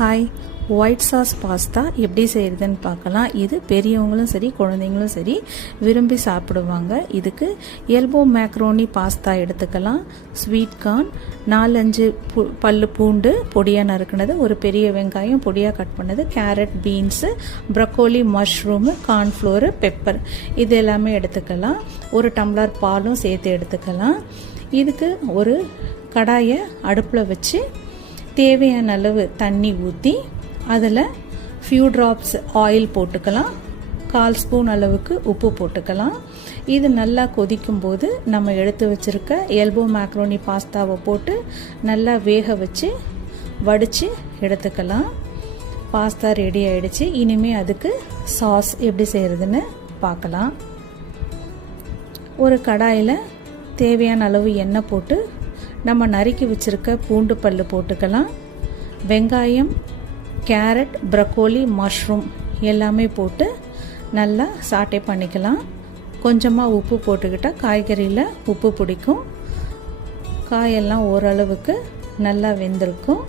Hi, white sauce pasta எப்படி செய்கிறதுன்னு பார்க்கலாம். இது பெரியவங்களும் சரி குழந்தைங்களும் சரி விரும்பி சாப்பிடுவாங்க. இதுக்கு எல்போ மேக்ரோனி பாஸ்தா எடுத்துக்கலாம். ஸ்வீட் கார்ன், 4-5 பல்லு பூண்டு பொடியாக நறுக்குனது, ஒரு பெரிய வெங்காயம் பொடியாக கட் பண்ணது, carrot, beans, broccoli, mushroom, கார்ன்ஃப்ளோரு, pepper இது எல்லாமே எடுத்துக்கலாம். ஒரு டம்ளர் பாலும் சேர்த்து எடுத்துக்கலாம். இதுக்கு ஒரு கடாயை அடுப்பில் வச்சு தேவையான அளவு தண்ணி ஊற்றி அதில் ஃபியூ ட்ராப்ஸ் ஆயில் போட்டுக்கலாம். 1/4 ஸ்பூன் அளவுக்கு உப்பு போட்டுக்கலாம். இது நல்லா கொதிக்கும் போது நம்ம எடுத்து வச்சுருக்க எல்போ மேக்ரோனி பாஸ்தாவை போட்டு நல்லா வேக வச்சு வடித்து எடுத்துக்கலாம். பாஸ்தா ரெடி ஆகிடுச்சு. இனிமேல் அதுக்கு சாஸ் எப்படி செய்கிறதுன்னு பார்க்கலாம். ஒரு கடாயில் தேவையான அளவு எண்ணெய் போட்டு நம்ம நறுக்கி வச்சுருக்க பூண்டு பல்லு போட்டுக்கலாம். வெங்காயம், கேரட், ப்ரக்கோலி, மஷ்ரூம் எல்லாமே போட்டு நல்லா சாட்டே பண்ணிக்கலாம். கொஞ்சமாக உப்பு போட்டுக்கிட்டால் காய்கறியில் உப்பு பிடிக்கும். காயெல்லாம் ஓரளவுக்கு நல்லா வெந்திருக்கும்.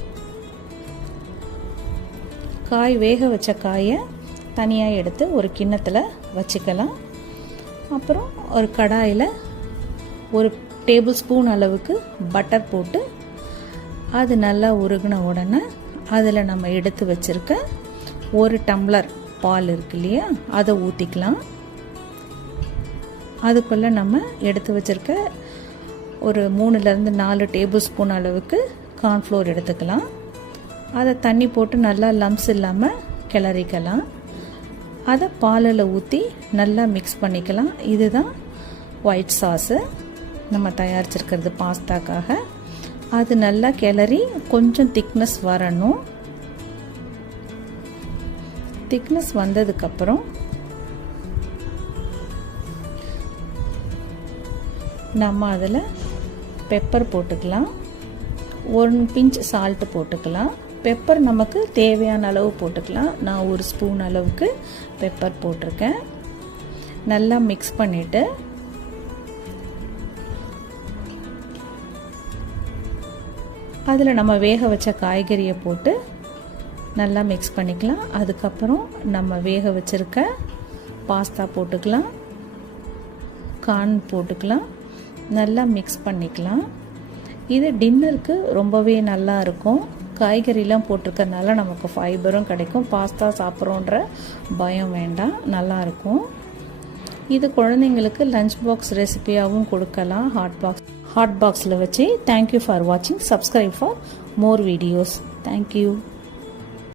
காய் வேக வச்ச காயை தனியாக எடுத்து ஒரு கிண்ணத்தில் வச்சுக்கலாம். அப்புறம் ஒரு கடாயில் ஒரு டேபிள் ஸ்பூன் அளவுக்கு பட்டர் போட்டு அது நல்லா உருகின உடனே அதில் நம்ம எடுத்து வச்சுருக்க ஒரு டம்ளர் பால் இருக்கு இல்லையா, அதை ஊற்றிக்கலாம். அதுக்குள்ளே நம்ம எடுத்து வச்சுருக்க ஒரு 3-4 டேபிள் ஸ்பூன் அளவுக்கு கார்ன்ஃப்ளோர் எடுத்துக்கலாம். அதை தண்ணி போட்டு நல்லா லம்ஸ் இல்லாமல் கிளறிக்கலாம். அதை பாலில் ஊற்றி நல்லா மிக்ஸ் பண்ணிக்கலாம். இதுதான் ஒயிட் சாஸு நம்ம தயாரிச்சிருக்கிறது பாஸ்தாக்காக. அது நல்லா கிளறி கொஞ்சம் திக்னஸ் வரணும். திக்னஸ் வந்ததுக்கப்புறம் நம்ம அதில் பெப்பர் போட்டுக்கலாம். 1 பிஞ்ச் சால்ட்டு போட்டுக்கலாம். பெப்பர் நமக்கு தேவையான அளவு போட்டுக்கலாம். நான் 1 ஸ்பூன் அளவுக்கு பெப்பர் போட்டிருக்கேன். நல்லா மிக்ஸ் பண்ணிவிட்டு அதில் நம்ம வேக வச்ச காய்கறியை போட்டு நல்லா மிக்ஸ் பண்ணிக்கலாம். அதுக்கப்புறம் நம்ம வேக வச்சுருக்க பாஸ்தா போட்டுக்கலாம், கார்ன் போட்டுக்கலாம், நல்லா மிக்ஸ் பண்ணிக்கலாம். இது டின்னருக்கு ரொம்பவே நல்லா இருக்கும். காய்கறிலாம் போட்டிருக்கறனால நமக்கு ஃபைபரும் கிடைக்கும். பாஸ்தா சாப்பிட்றோன்ற பயம் வேண்டாம், நல்லாயிருக்கும். இது குழந்தைங்களுக்கு லஞ்ச் பாக்ஸ் ரெசிபியாகவும் கொடுக்கலாம். ஹாட் பாக்ஸில் வச்சு. தேங்க்யூ ஃபார் வாட்சிங். Subscribe for more videos. Thank you.